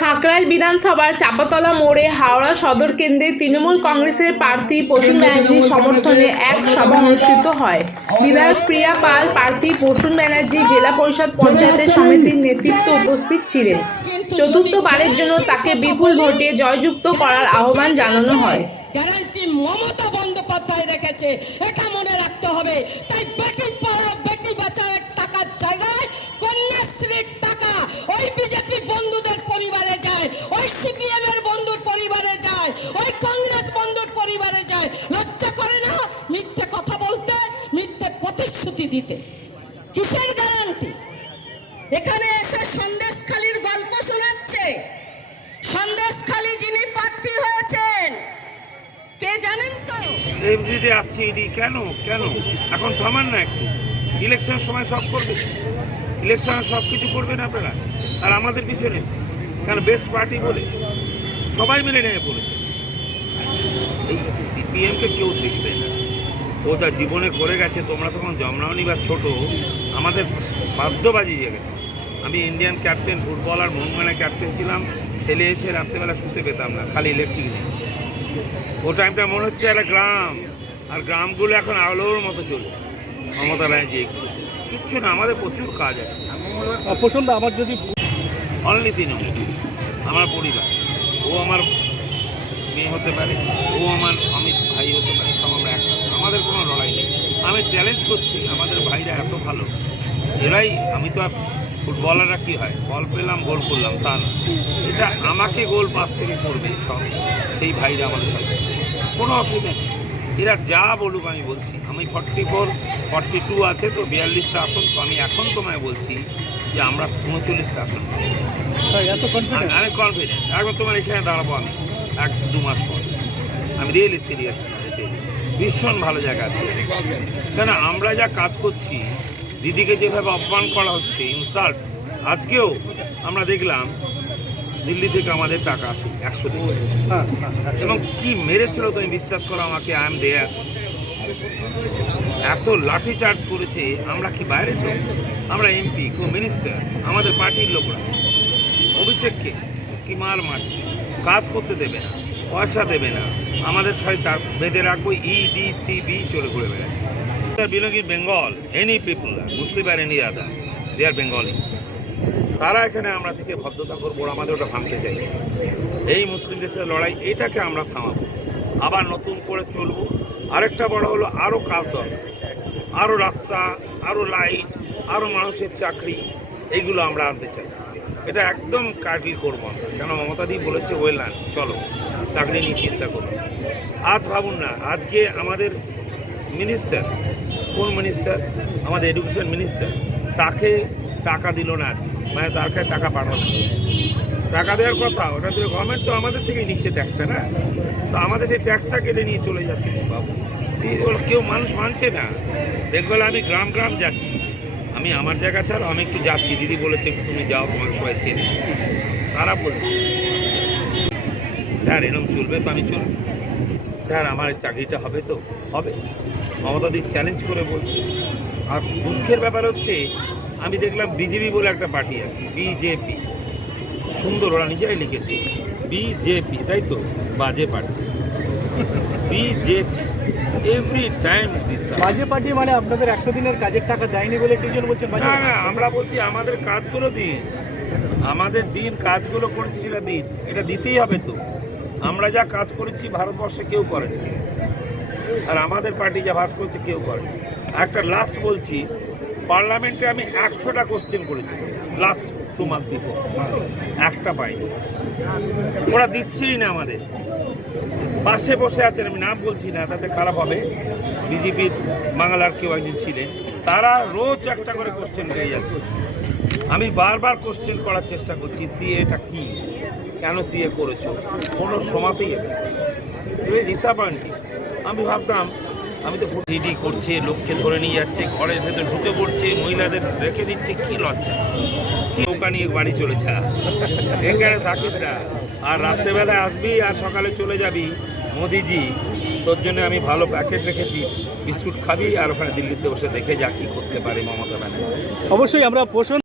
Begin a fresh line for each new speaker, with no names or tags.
সাঁকরাইল বিধানসভার চাপাতলা মোড়ে হাওড়া সদর কেন্দ্রে তৃণমূল কংগ্রেসের প্রার্থী প্রসূন ব্যানার্জির সমর্থনে এক সভা অনুষ্ঠিত হয়। বিধায়ক প্রিয়া পাল প্রার্থী প্রসূন ব্যানার্জি জেলা পরিষদ পঞ্চায়েতের সমিতির নেতৃত্ব উপস্থিত ছিলেন। চতুর্থবারের জন্য তাকে বিপুল ভোটে জয়যুক্ত করার আহ্বান জানানো হয়।
গ্যারান্টি মমতা বন্দ্যোপাধ্যায় রেখেছে। এটা মনে রাখতে হবে। তাই বেটি পড়াও বেটি বাঁচাওয়ের টাকার জায়গায় কন্যাশ্রীর টাকা। ওই বিজেপি বন্ধুদের পরিবারে যায় ওই সিপিএম এর বন্ধুর পরিবারে যায় ওই কংগ্রেস বন্ধুর পরিবারে যায় লজ্জা করে না মিথ্যে কথা বলতে, মিথ্যে প্রতিশ্রুতি দিতে। কিসের গ্যারান্টি এখানে এসে সন্দেশখালির গল্প শোনাচ্ছে। সন্দেশখালি যিনি প্রার্থী হয়েছেন, কে জানেন তো?
এমডিতে আসছে ইডি। কেন? কেন? এখন থামান না একটু। ইলেকশনের সময় সব করবে। ইলেকশনে সব কিছু করবেন আপনারা। আর আমাদের পিছনে, কেন বেস্ট পার্টি বলে? সবাই মিলে নেমে পড়েছে এই সিপিএমকে কেউ দেখবে না। ও যা জীবনে করে গেছে তোমরা তখন জমরাওনি বা ছোট আমাদের বাধ্য বাজিয়ে গেছে। আমি ইন্ডিয়ান ক্যাপ্টেন ফুটবলার মোহনবাগানের ক্যাপ্টেন ছিলাম খেলে এসে রাত্রেবেলা শুতে পেতাম না খালি ইলেকট্রিক নেই ও টাইমটা মনে হচ্ছে একটা গ্রাম আর গ্রামগুলো এখন আলোর মতো চলছে মমতা ব্যানার্জি কিচ্ছু না আমাদের প্রচুর কাজ আছে।
অপছন্দ আমার যদি
অনলি তৃণমূল। আমার পরিবার। ও আমার মেয়ে হতে পারে ও আমার অমিত ভাই হতে পারে সব আমরা একসাথে। আমাদের কোনো লড়াই নেই। আমি চ্যালেঞ্জ করছি আমাদের ভাইরা এত ভালো। এরাই আমি তো আর ফুটবলাররা কী হয় বল পেলাম গোল করলাম তা না। এটা আমাকে গোল পাস থেকে করবে সব সেই ভাইরা আমাদের সাথে। কোনো অসুবিধা নেই। এরা যা বলুক আমি বলছি। আমি ফর্টি ফোর ফর্টি টু আছে তো বিয়াল্লিশটা আসন তো আমি এখন তোমায় বলছি যে আমরা উনচল্লিশটা আসন আমি কনফিডেন্ট এখন তোমার এখানে দাঁড়াবো আমি এক দু মাস পর। আমি রিয়েলি সিরিয়াস ভীষণ ভালো জায়গা আছে। কেন আমরা যা কাজ করছি দিদিকে যেভাবে অপমান করা হচ্ছে ইনসাল্ট আজকেও আমরা দেখলাম দিল্লি থেকে আমাদের টাকা আসে একশো দিন।
হ্যাঁ।
এবং কি মেরেছিল তুমি বিশ্বাস করো আমাকে? আই এম দেয়ার এত লাঠি চার্জ করেছে আমরা কি বাইরের লোক? আমরা এমপি কো মিনিস্টার আমাদের পার্টির লোকরা। অভিষেককে কি মার মারছে? কাজ করতে দেবে না। পয়সা দেবে না। আমাদের সাথে তার বেঁধে রাখব ই ডি সি বি চলে ঘুরে বেড়াচ্ছে। Belonging Bengal any people Muslim R any other they are Bengali তারা এখানে আমরা থেকে ভদ্রতা করব আমাদের ওটা ভাঙতে চাইছে। এই মুসলিম দেশের লড়াই, এটাকে আমরা থামাবো। আবার নতুন করে চলবো। আরেকটা বড় হলো আরও কাজ দরকার। আরও রাস্তা আরও লাইট আরও মানুষের চাকরি, এইগুলো আমরা আনতে চাই। এটা একদম কাটিল করব আমরা। কেন, মমতাদি বলেছে ওয়েলান চলো, চাকরি নিয়ে চিন্তা করুন আজ ভাবুন না, আজকে আমাদের মিনিস্টার কোন মিনিস্টার আমাদের এডুকেশন মিনিস্টার তাকে টাকা দিল না আজকে। মানে তার কাছে টাকা পাঠানো। টাকা দেওয়ার কথা, ওটা তো গভর্নমেন্ট তো আমাদের থেকেই নিচ্ছে ট্যাক্সটা না? তো আমাদের সেই ট্যাক্সটা কেটে নিয়ে চলে যাচ্ছে, বাবু। কেউ মানুষ মানছে না। দেখবে আমি গ্রাম গ্রাম যাচ্ছি। আমি আমার জায়গা ছাড়া আমি একটু যাচ্ছি। দিদি বলেছে তুমি যাও, তোমাকে সবাই চেনে। তারা বলছে। স্যার এরকম চলবে তো আমি চলবো। স্যার, আমার চাকরিটা হবে তো? হবে। মমতা দি চ্যালেঞ্জ করে বলছে। আর দুঃখের ব্যাপার হচ্ছে, আমি দেখলাম বিজেপি বলে একটা পার্টি আছে, বিজেপি। সুন্দর, ওরা নিজেরাই লিখেছে, বিজেপি, তাই তো? বাজে পার্টি। বিজেপি। এভরি টাইম
বাজে পার্টি মানে আপনাদের একশো দিনের কাজের টাকা দেয়নি বলে তিনজন বলছেন
না না আমরা বলছি আমাদের কাজগুলো দিন। আমাদের দিন কাজগুলো করেছি সেটা দিন। এটা দিতেই হবে তো। আমরা যা কাজ করেছি ভারতবর্ষে কেউ করেনি। আর আমাদের পার্টি যা ভাস করেছে কেউ করেনি। একটা লাস্ট বলছি পার্লামেন্টে আমি একশোটা কোশ্চেন করেছি লাস্ট টু মান্থ বিফোর একটা পাইনি। ওরা দিচ্ছেই না আমাদের। পাশে বসে আছেন, আমি নাম বলছি না, তাতে খারাপ হবে। বিজেপির বাংলার কেউ একজন ছিলেন। তারা রোজ একটা করে কোশ্চেন পেয়ে যাচ্ছে। আমি বারবার কোশ্চেন করার চেষ্টা করছি সিএটা কি? কেন সিএ করেছ? কোনো সমাতেই ডিসঅ্যাপয়েন্টিং আমি ভাবতাম আমি তো ইডি করছে লোককে ধরে নিয়ে যাচ্ছে, ঘরের ভেতর ঢুকে পড়ছে, মহিলাদের রেখে দিচ্ছে, কি লজ্জা। নৌকা নিয়ে বাড়ি চলে যা এখানে থাকিস না। আর রাত্রেবেলায় আসবি আর সকালে চলে যাবি। মোদিজি, তোর জন্য আমি ভালো প্যাকেট রেখেছি। বিস্কুট খাবি আর ওখানে দিল্লিতে বসে দেখে যা কি করতে পারে মমতা ব্যানার্জি।
অবশ্যই আমরা পোষণ